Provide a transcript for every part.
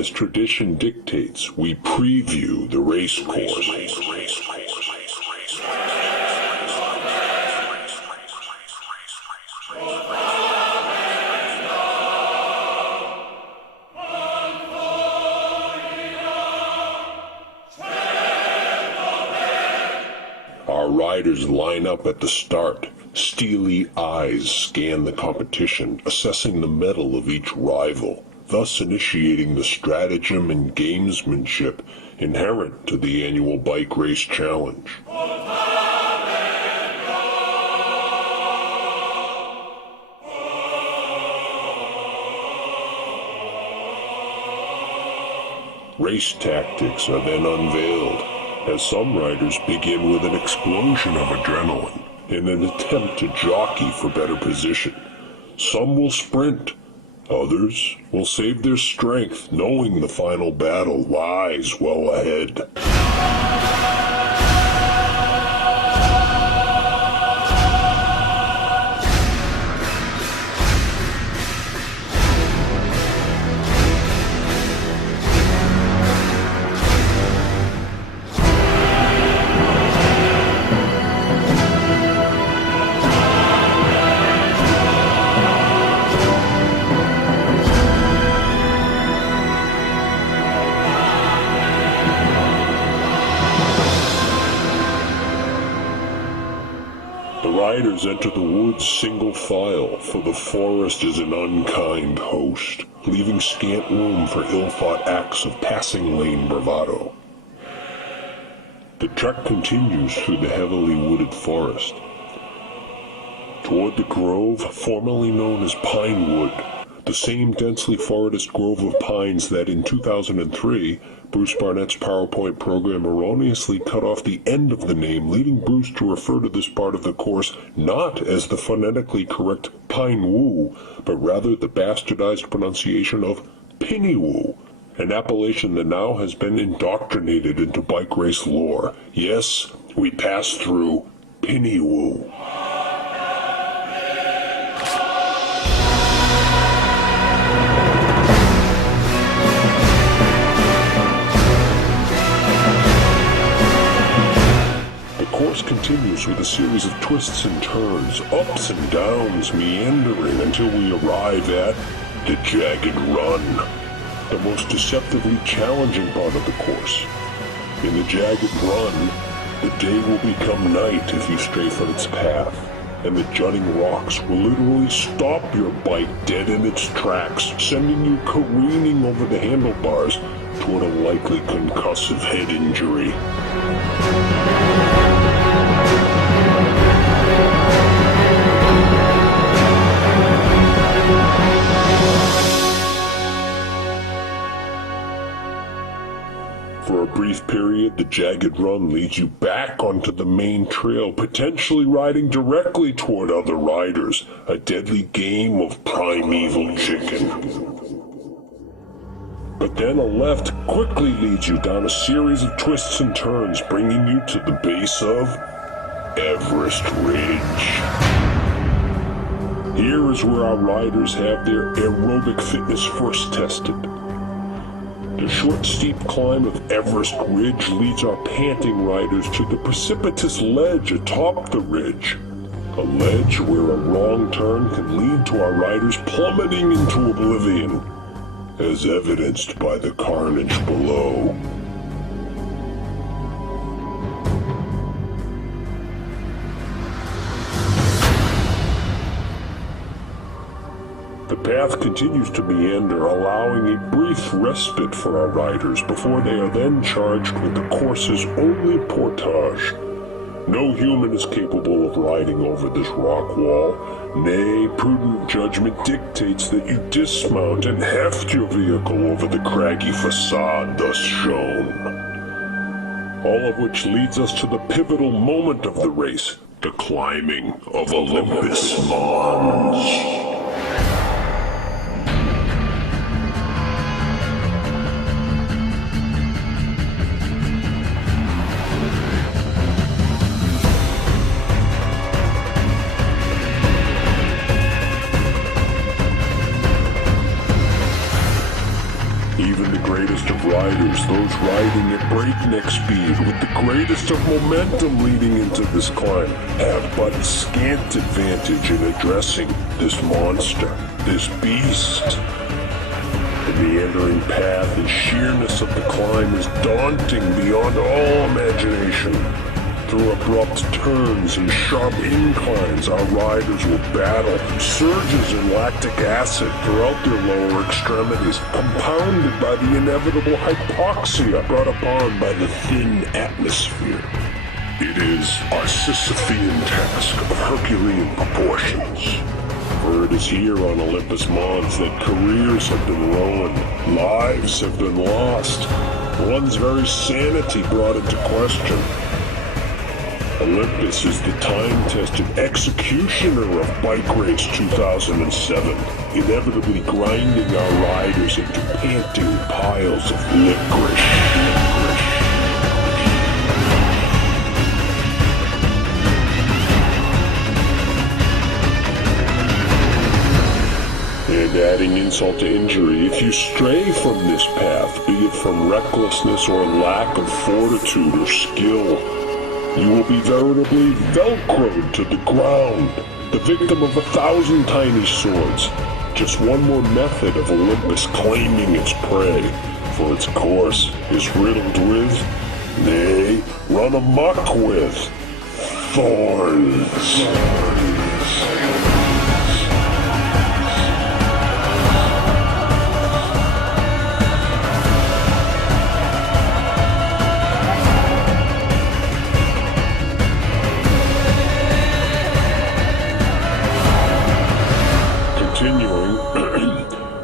as tradition dictates, we preview the race course. Our riders line up at the start. Steely eyes scan the competition, assessing the mettle of each rival, thus initiating the stratagem and gamesmanship inherent to the annual bike race challenge. Race tactics are then unveiled, as some riders begin with an explosion of adrenaline in an attempt to jockey for better position. Some will sprint, others will save their strength, knowing the final battle lies well ahead. Riders enter the woods single file, for the forest is an unkind host, leaving scant room for ill-thought acts of passing lane bravado. The trek continues through the heavily wooded forest, toward the grove formerly known as Pinewood, the same densely forested grove of pines that in 2003, Bruce Barnett's PowerPoint program erroneously cut off the end of the name, leading Bruce to refer to this part of the course not as the phonetically correct Pine-Woo, but rather the bastardized pronunciation of Pinny-Woo, an appellation that now has been indoctrinated into bike race lore. Yes, we pass through Pinny-Woo. The course continues with a series of twists and turns, ups and downs, meandering until we arrive at the Jagged Run, the most deceptively challenging part of the course. In the Jagged Run, the day will become night if you stray from its path, and the jutting rocks will literally stop your bike dead in its tracks, sending you careening over the handlebars toward a likely concussive head injury. For a brief period, the Jagged Run leads you back onto the main trail, potentially riding directly toward other riders, a deadly game of primeval chicken. But then a left quickly leads you down a series of twists and turns, bringing you to the base of Everest Ridge. Here is where our riders have their aerobic fitness first tested. The short, steep climb of Everest Ridge leads our panting riders to the precipitous ledge atop the ridge. A ledge where a wrong turn can lead to our riders plummeting into oblivion, as evidenced by the carnage below. The path continues to meander, allowing a brief respite for our riders before they are then charged with the course's only portage. No human is capable of riding over this rock wall. Nay, prudent judgment dictates that you dismount and heft your vehicle over the craggy facade thus shown. All of which leads us to the pivotal moment of the race, the climbing of Olympus Mons. course, those riding at breakneck speed with the greatest of momentum leading into this climb have but scant advantage in addressing this monster, this beast. The meandering path and sheerness of the climb is daunting beyond all imagination. Through abrupt turns and sharp inclines, our riders will battle surges in lactic acid throughout their lower extremities, compounded by the inevitable hypoxia brought upon by the thin atmosphere. It is our Sisyphean task of Herculean proportions. For it is here on Olympus Mons that careers have been ruined, lives have been lost, one's very sanity brought into question. Olympus is the time-tested executioner of Bike Race 2007, inevitably grinding our riders into panting piles of licorice. And adding insult to injury, if you stray from this path, be it from recklessness or lack of fortitude or skill, you will be veritably velcroed to the ground, the victim of 1,000 tiny swords. Just one more method of Olympus claiming its prey, for its course is riddled with, nay, run amok with, thorns.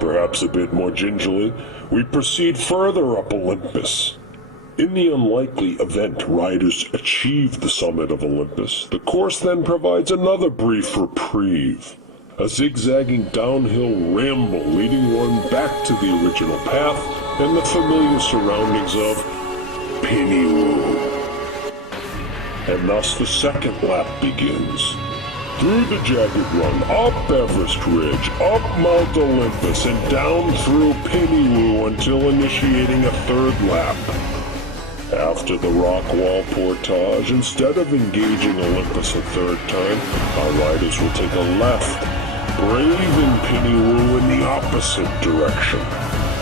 Perhaps a bit more gingerly, we proceed further up Olympus. In the unlikely event riders achieve the summit of Olympus, the course then provides another brief reprieve. A zigzagging downhill ramble leading one back to the original path and the familiar surroundings of Piniwu. And thus the second lap begins. Through the jagged run, up Everest Ridge, up Mount Olympus, and down through Piniwu until initiating a third lap. After the rock wall portage, instead of engaging Olympus a third time, our riders will take a left, braving Piniwu in the opposite direction.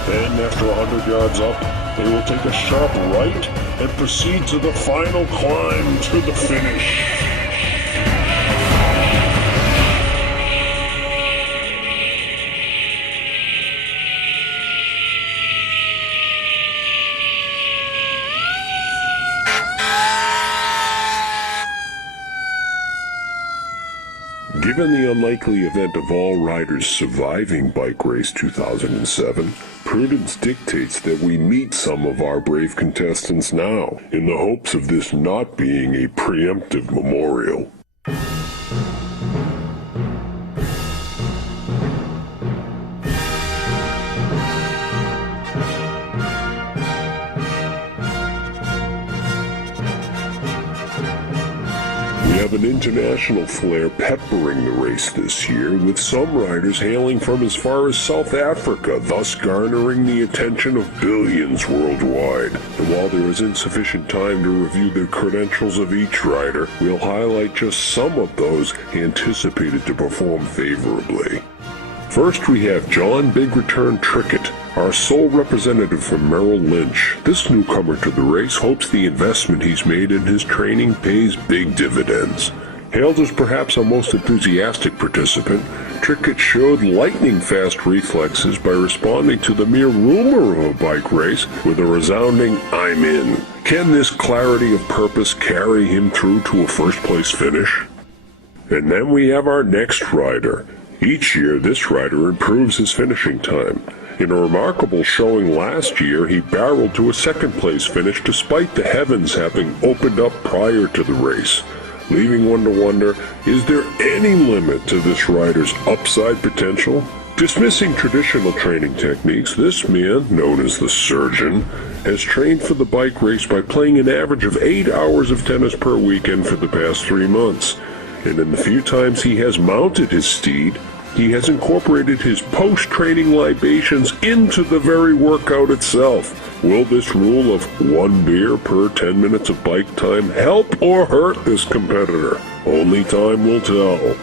Then, after 100 yards up, they will take a sharp right and proceed to the final climb to the finish. Given the unlikely event of all riders surviving Bike Race 2007, prudence dictates that we meet some of our brave contestants now, in the hopes of this not being a preemptive memorial. We have an international flair peppering the race this year, with some riders hailing from as far as South Africa, thus garnering the attention of billions worldwide. And while there is insufficient time to review the credentials of each rider, we'll highlight just some of those anticipated to perform favorably. First, we have John Big Return Trickett, our sole representative from Merrill Lynch. This newcomer to the race hopes the investment he's made in his training pays big dividends. Hailed as perhaps our most enthusiastic participant, Trickett showed lightning-fast reflexes by responding to the mere rumor of a bike race with a resounding, "I'm in." Can this clarity of purpose carry him through to a first-place finish? And then we have our next rider. Each year, this rider improves his finishing time. In a remarkable showing last year, he barreled to a second-place finish despite the heavens having opened up prior to the race, leaving one to wonder, is there any limit to this rider's upside potential? Dismissing traditional training techniques, this man, known as the Surgeon, has trained for the bike race by playing an average of 8 hours of tennis per weekend for the past 3 months. And in the few times he has mounted his steed, he has incorporated his post-training libations into the very workout itself. Will this rule of 1 beer per 10 minutes of bike time help or hurt this competitor? Only time will tell.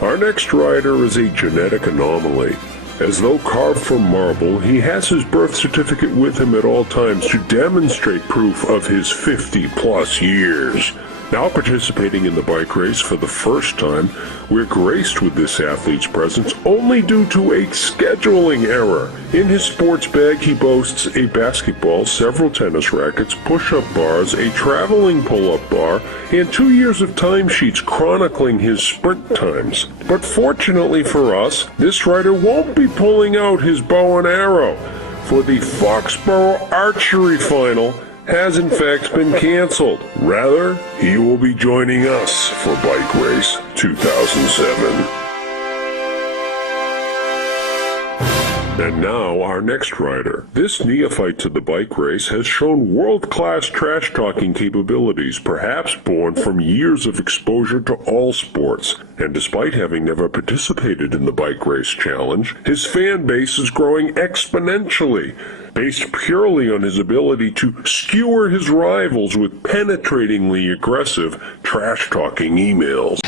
Our next rider is a genetic anomaly. As though carved from marble, he has his birth certificate with him at all times to demonstrate proof of his 50-plus years. Now participating in the bike race for the first time, we're graced with this athlete's presence only due to a scheduling error. In his sports bag, he boasts a basketball, several tennis rackets, push-up bars, a traveling pull-up bar, and 2 years of timesheets chronicling his sprint times. But fortunately for us, this rider won't be pulling out his bow and arrow, for the Foxborough Archery Final has in fact been canceled. Rather, he will be joining us for Bike Race 2007. And now, our next rider. This neophyte to the bike race has shown world-class trash-talking capabilities, perhaps born from years of exposure to all sports. And despite having never participated in the bike race challenge, his fan base is growing exponentially, based purely on his ability to skewer his rivals with penetratingly aggressive trash-talking emails.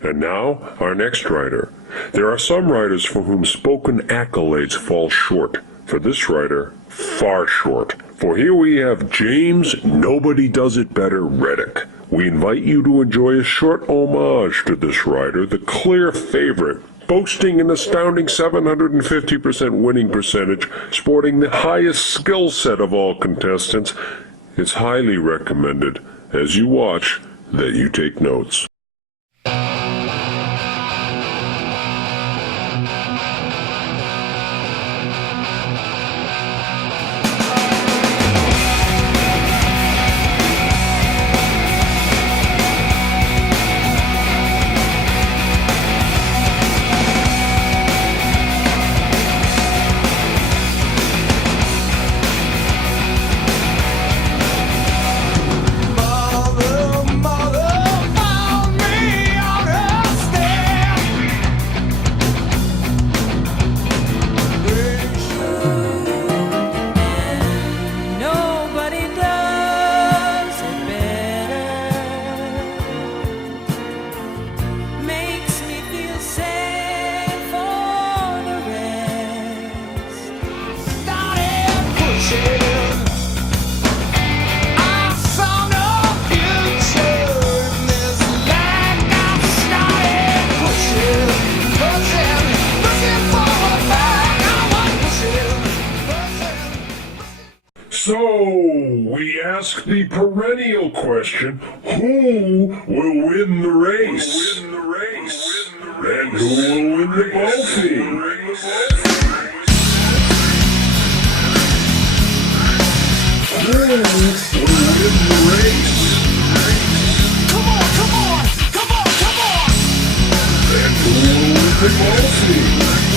And now, our next rider. There are some riders for whom spoken accolades fall short. For this rider, far short. For here we have James Nobody Does It Better Reddick. We invite you to enjoy a short homage to this rider, the clear favorite, boasting an astounding 750% winning percentage, sporting the highest skill set of all contestants. It's highly recommended, as you watch, that you take notes. So, we ask the perennial question, who will win the race? And who will win the Bofie? Who will win the race? Come on! And who will win the Bofie?